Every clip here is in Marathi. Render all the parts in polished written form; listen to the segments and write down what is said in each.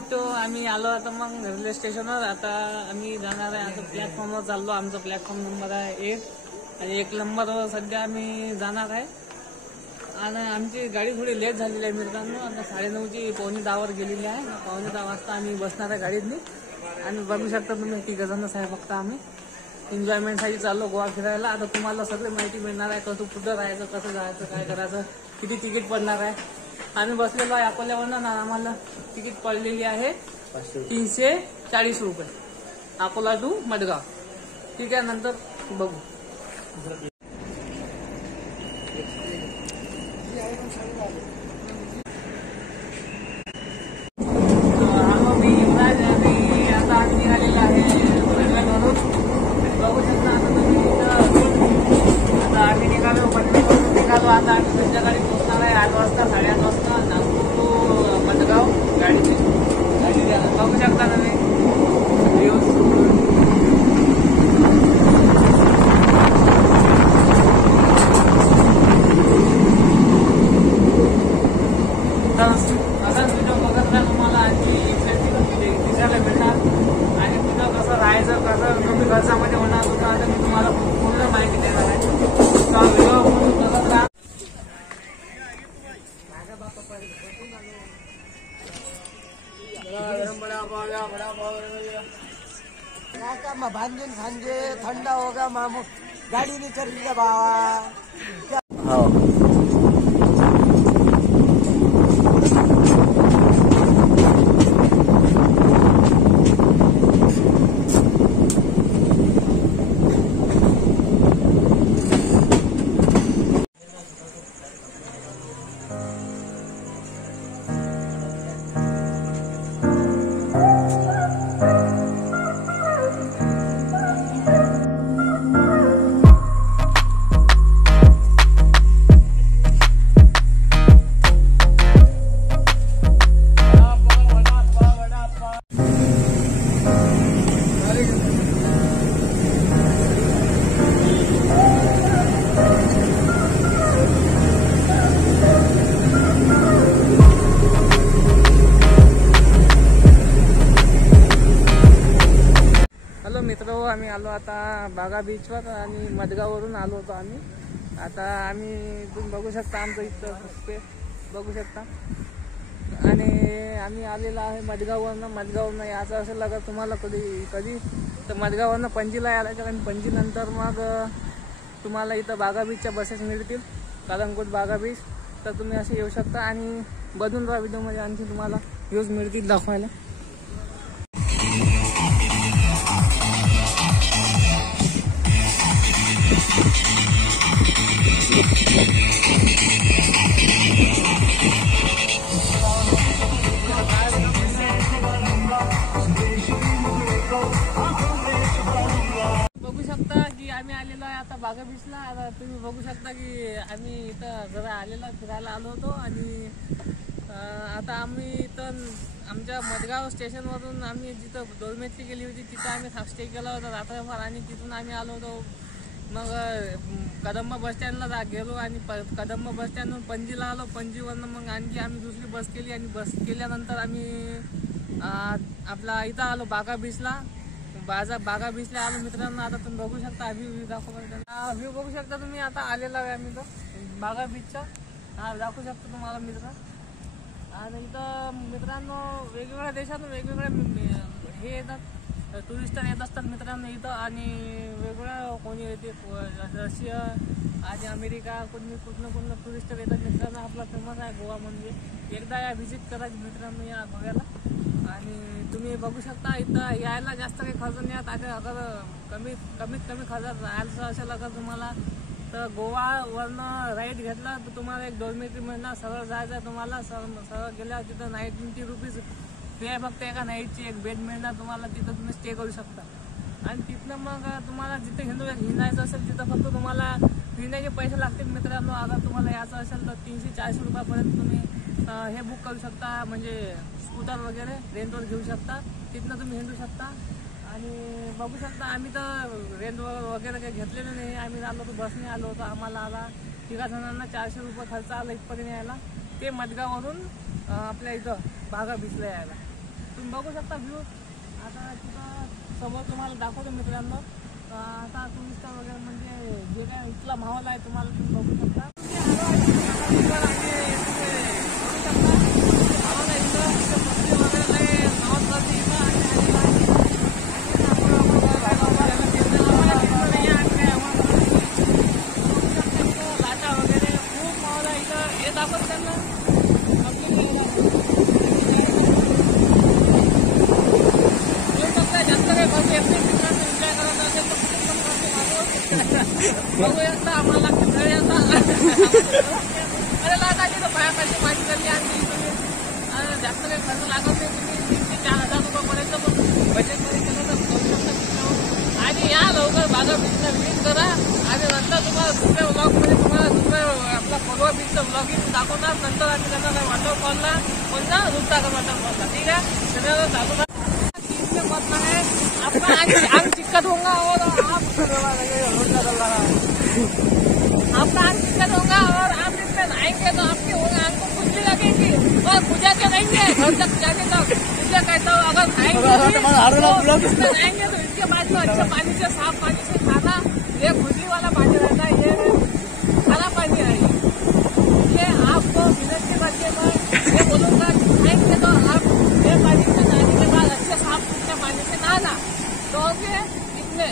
वाटतो आम्ही आलो आता मग रेल्वे स्टेशनवर. आता आम्ही जाणार आहे. आता प्लॅटफॉर्मवर चाललो. आमचा प्लॅटफॉर्म नंबर आहे 1 आणि 1 नंबरवर सध्या आम्ही जाणार आहे. आणि आमची गाडी थोडी लेट झालेली आहे मित्रांनो. आता 9:30ची 9:45 गेलेली आहे. 9:45 वाजता आम्ही बसणार आहे गाडीतनी. आणि बघू शकता तुम्ही 3 जणच आहे फक्त. आम्ही एन्जॉयमेंटसाठी चाललो गोवा फिरायला. आता तुम्हाला सगळी माहिती मिळणार आहे. कसं कुठं राहायचं, कसं जायचं, काय करायचं, किती तिकीट पडणार आहे. आम्ही बसलेलो आहे अकोल्यावरनं. आम्हाला तिकीट पडलेली आहे 340 रुपये अकोला टू मडगाव. ठीक आहे, नंतर बघू. हॅलो, मी युवराज आणि आता आम्ही निघालेलो आहे पनवेलवरून. बघू शकता आता तुम्ही. आता आम्ही निघालो पनवेलवरून निघालो. आता आम्ही संध्याकाळी पोहोचणार आहे 8 वाजता 8:30 वाजता नागपूर टू मडगाव गाडीची. बघू शकता तुम्ही व्ह्यूज. असा व्हिडिओ बघत राहा. तुम्हाला आणखी इंटरेस्टिंग दिसायला भेटणार. आणि कुठं कसं राहायचं, कसं कमी खर्चामध्ये होणार होतं, आता मी तुम्हाला पूर्ण माहिती देणार आहे. तर व्हिडिओ बघत राहा. भांजन खांजे ठंडा होगा मामू गाड़ी नहीं चल रही बाबा. मित्र आम्ही आलो आता बागा बीचवर आणि मडगाववरून आलो होतो आम्ही. आता आम्ही तुम्ही बघू शकता आमचं इथं स्पेस बघू शकता. आणि आम्ही आलेलो आहे मडगाववरनं यायचं असेल अगर तुम्हाला कधी तर मडगाववरनं पणजीला यायचं. आणि पणजीनंतर मग तुम्हाला इथं बागा बीचच्या बसेस मिळतील, कलंगूट बागा बीच. तर तुम्ही असे येऊ शकता आणि बघून राहा व्हिडिओमध्ये. आणखी तुम्हाला व्ह्यूज मिळतील दाखवायला. बघू शकता की आम्ही आलेलो आहे आता बागा बीचला. आता तुम्ही बघू शकता की आम्ही इथं जरा फिरायला आलो होतो. आणि आता आम्ही इथं आमच्या मडगाव स्टेशनवरून आम्ही जिथं डोरमेटली गेली होती तिथं आम्ही स्टे केला होता रात्रभर. आणि तिथून आम्ही आलो होतो मग कदंबा बसस्टँडला गेलो. आणि कदंबा बसस्टँडवरून पणजीला आलो. पणजीवरनं मग आणखी आम्ही दुसरी बस केली. आणि बस केल्यानंतर आम्ही आपला इथं आलो बागा बीचला. बागा बीचला आलो मित्रांनो. आता तुम्ही बघू शकता व्ह्यू दाखवा. व्ह्यू बघू शकता तुम्ही. आता आलेला आहे आम्ही तो बागा बीचचा. दाखवू शकतो तुम्हाला मित्र. आणि इथं मित्रांनो वेगवेगळ्या देशातून वेगवेगळे हे येतात, टुरिस्टर येत असतात मित्रांनो इथं. आणि वेगवेगळ्या कोणी येते रशिया आणि अमेरिका, कुठलं टुरिस्टर येतात मित्रांनो. आपला फेमस आहे गोवा म्हणजे. एकदा या व्हिजिट करायची मित्रांनो या गोव्याला. आणि तुम्ही बघू शकता इथं यायला जास्त काही खर्च नाही येत. आता अगर कमीत कमी खर्चात राहायचं असेल अगर तुम्हाला तर गोवावरनं राईड घेतला तर तुम्हाला एक डॉर्मेटरी मिळणार. सरळ जायचं आहे तुम्हाला. सरळ गेल्यावर तिथं 90 रुपीज फी आहे फक्त. एका नाईटची एक बेड मिळणार तुम्हाला. तिथं तुम्ही स्टे करू शकता. आणि तिथनं मग तुम्हाला जिथे हिंडायचं असेल तिथं फक्त तुम्हाला फिरण्याचे पैसे लागतील मित्रांनो. अगर तुम्हाला यायचं असेल तर 340 रुपयापर्यंत तुम्ही हे बुक करू शकता. म्हणजे स्कूटर वगैरे रेंटवर घेऊ शकता. तिथनं तुम्ही हिंडू शकता. आणि बघू शकता आम्ही तर रेंट वगैरे काही घेतलेलं नाही. आम्ही आलो होतो बसने आलो होतो. आम्हाला आला 3 जणांना 400 रुपये खर्च आला इथपर्यंत यायला. ते मडगाववरून आपल्या इथं बागा बीचला यायला. तुम्ही बघू शकता व्ह्यू. आता तिथं समोर तुम्हाला दाखवतो मित्रांनो. आता टुरिस्ट वगैरे म्हणजे जे काय इथला माहोल आहे तुम्हाला तुम्ही बघू शकता. बघू शकता आम्हाला अरे लाटाची तर पायापाशी माझी करली आणली तुम्ही. जास्त काही खर्च लागत नाही. तुम्ही 3,000 ते 4,000 रुपयापर्यंत पण बजेटमध्ये केलं तर करू शकता. आणि या लवकर बागा बीचला व्हिजिट करा. आणि नंतर तुम्हाला दुसऱ्या ब्लॉगमध्ये तुम्हाला दुसऱ्या आपला कोलवा बीचचं ब्लॉगिंग दाखवणार. नंतर आम्ही त्यांना वॉटरफॉलला कोणता दूधसागर वॉटरफॉलला. ठीक आहे त्याच्यावर दाखवणार. मत है आपका आग दिक्कत होगा और आपका आग दिक्कत होगा और आप दिक्कत आएंगे तो आपके होगा आपको खुजली लगेगी और खुजाते रहेंगे घर तक जाने तक. इसलिए कहता हूँ अगर आएंगे तो इसके बाद में अच्छे पानी से साफ पानी से खाना. ये खुजली वाला पानी रहता है ये खारा पानी है. ये आपको मिनट के बच्चे में ये बोलूँगा आएंगे तो आप ये पानी से जाने के बाद अच्छे साफ पानी से नहाना तो इतने.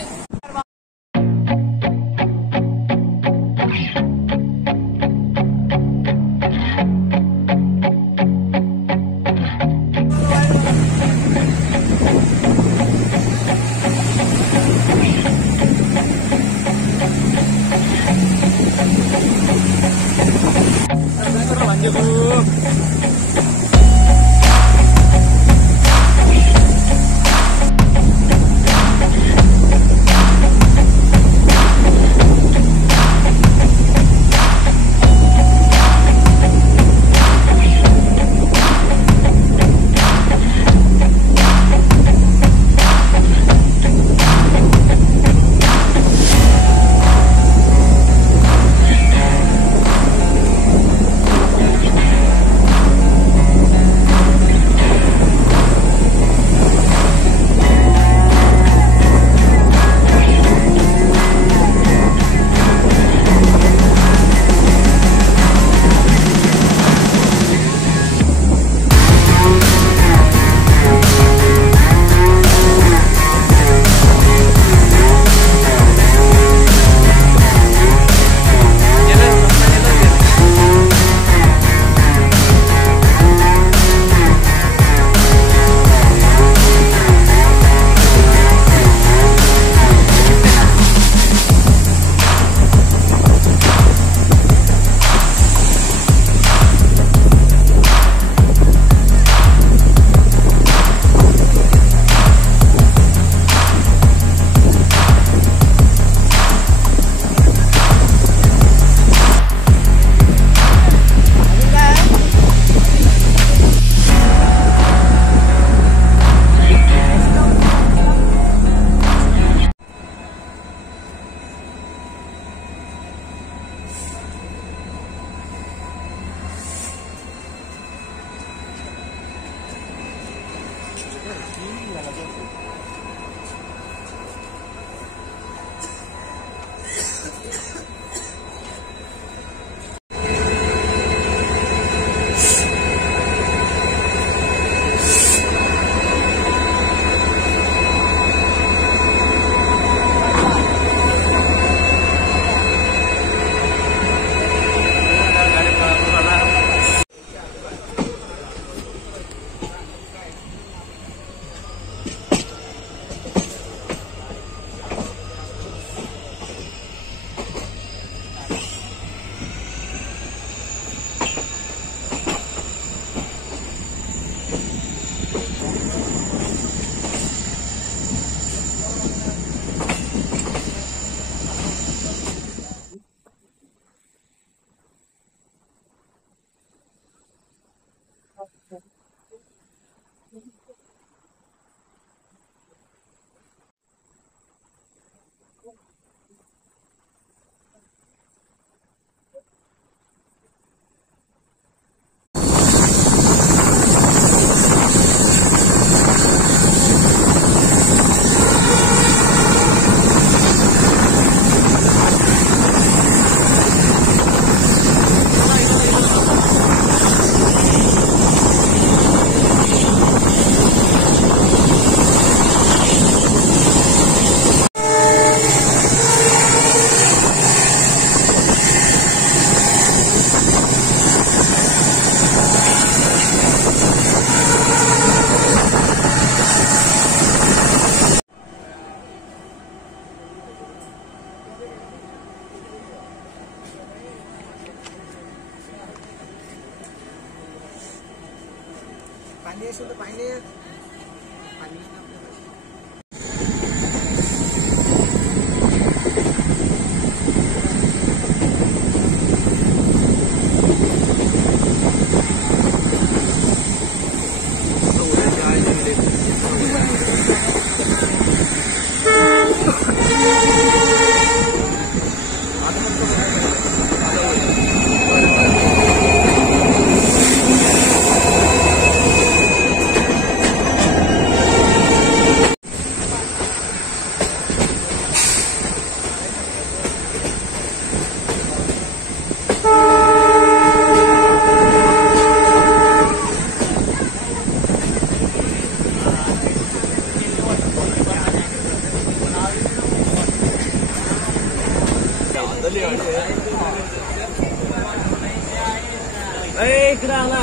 इकडे आला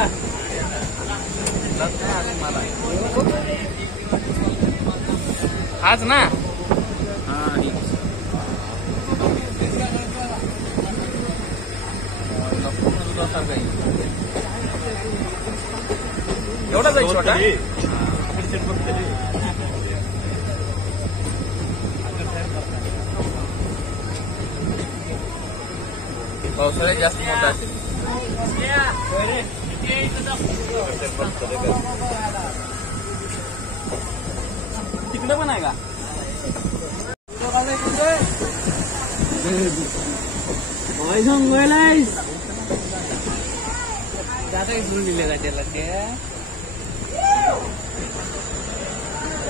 हाच ना. एवढा जाईल छोटा पावसाळ्यात जास्त मोठा असेल. तिकडे पण आहे का जाता इकडून दिले का त्याला ते.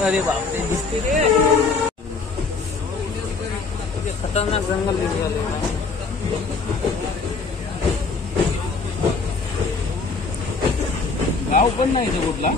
अरे बापरे दिसते रे खतरनाक जंगल निघाले. गाव पण नाही तो कुठला.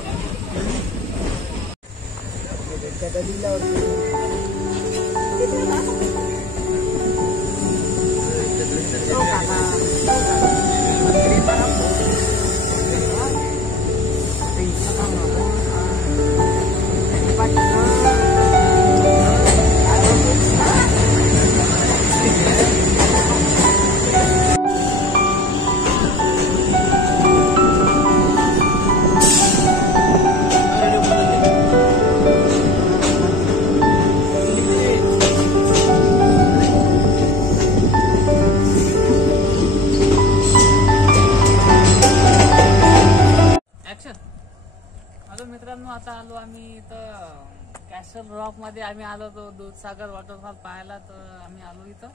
मित्रांनो आता आलो आम्ही इथं कॅसल रॉक मध्ये आम्ही आलो होतो दूधसागर वॉटरफॉल पाहायला. तर आम्ही आलो इथं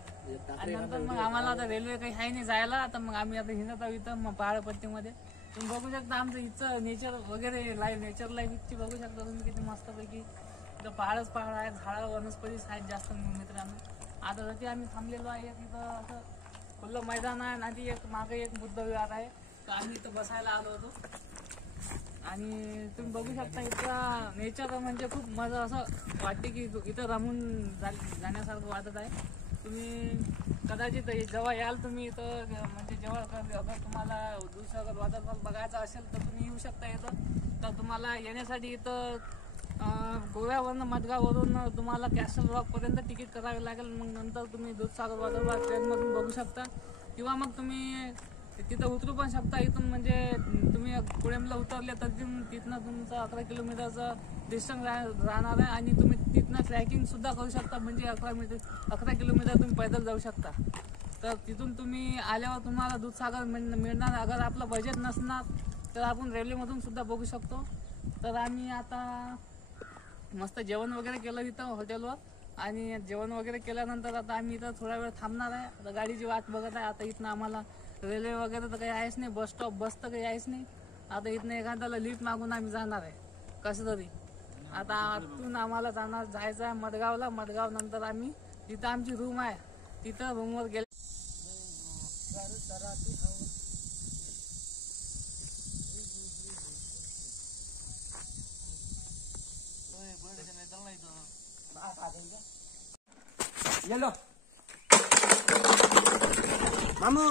आणि नंतर मग आम्हाला आता रेल्वे काही आहे नाही जायला. आता मग आम्ही आता हिंडत आहोत इथं मग पहाडपट्टीमध्ये. तुम्ही बघू शकता आमचं इथं नेचर वगैरे लाईव्ह नेचर लाईव्ह इथची बघू शकता तुम्ही किती मस्तपैकी. इथं पहाडच पहाड आहेत झाडं वनस्पतीच आहेत जास्त मित्रांनो. आता जरी आम्ही थांबलेलो आहे तिथं असं खुल्लं मैदान आहे आणि एक मागे एक बुद्ध विहार आहे. तर आम्ही इथं बसायला आलो होतो आणि तुम्ही बघू शकता इथं नेचर म्हणजे खूप मजा असं वाटते की इथं रमून जाण्यासारखं वाटत आहे. तुम्ही कदाचित जेव्हा याल तुम्ही इथं म्हणजे जेव्हा अगर तुम्हाला दूधसागर वॉटरफॉल बघायचा असेल तर तुम्ही येऊ शकता इथं. तर तुम्हाला येण्यासाठी इथं गोव्यावरून मडगाववरून तुम्हाला कॅसल रॉकपर्यंत तिकीट करावे लागेल. मग नंतर तुम्ही दूधसागर वॉटरफॉल ट्रेनमधून बघू शकता किंवा मग तुम्ही तिथं उतरू पण शकता. इथून म्हणजे तुम्ही पुण्याला उतरले तर तिथनं तुमचं 11 किलोमीटरचं डिस्टन्स राहणार आहे आणि तुम्ही तिथनं ट्रॅकिंग सुद्धा करू शकता. म्हणजे 11 किलोमीटर तुम्ही पैदल जाऊ शकता. तर तिथून तुम्ही आल्यावर तुम्हाला दूधसागर मिळणार. अगर आपलं बजेट नसणार तर आपण रेल्वेमधून सुद्धा बघू शकतो. तर आम्ही आता मस्त जेवण वगैरे केलं इथं हॉटेलवर आणि जेवण वगैरे केल्यानंतर आता आम्ही इथं थोडा वेळ थांबणार आहे. आता गाडीची वाट बघत आहे. आता इथनं आम्हाला रेल्वे वगैरे तर काही आहेच नाही. बस स्टॉप बस तर काही आहेच नाही. आता इथनं एखाद्याला लिफ्ट मागून आम्ही जाणार आहे कसं तरी. आता आतून आम्हाला जायचं आहे मडगावला. मडगाव नंतर आम्ही तिथं आमची रूम आहे तिथं रूमवर गेले. येलो मामू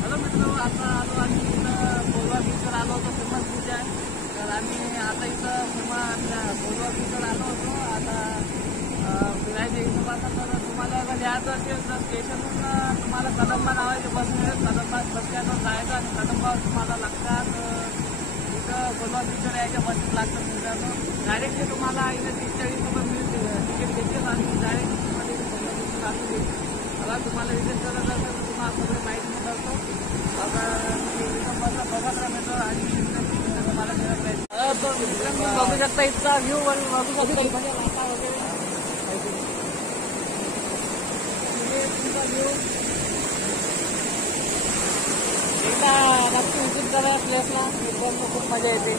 हॅलो मित्र, आता आलो आम्ही इथं गोवा बीचवर आलो होतो. फेमस बीच आहे. तर आम्ही आता इथं गोवा बीचवर आलो होतो. आता फिरायच्या हिशोबानं तर तुम्हाला अगर यायचं असेल तर स्टेशनहून तुम्हाला कदंबा नावाची बस मिळेल. कदंबा बस स्टँडवर जायचं आणि कदंबावर तुम्हाला लागतात इथं कोल्हापूरच्या यायच्या बसेस लागतात मित्रांनो. डायरेक्टली तुम्हाला इथे 30-40 रुपये मिळतील तिकीट घेतील आणि डायरेक्ट तुम्हाला कोल्हापूरची लागू देईल. मला तुम्हाला विजिट करायचं असेल तर तुम्हाला सगळी माहिती करतो. आता इथं बसला बघत राहतो आणि तुम्हाला मिळत राहील. मित्रांनो बघू शकता इथचा व्ह्यू बघू शकता म्हणजे लाटा वगैरे तुमचा व्ह्यू एकदा नक्की विजिट करा प्लेसला. एकदम खूप मजा येते.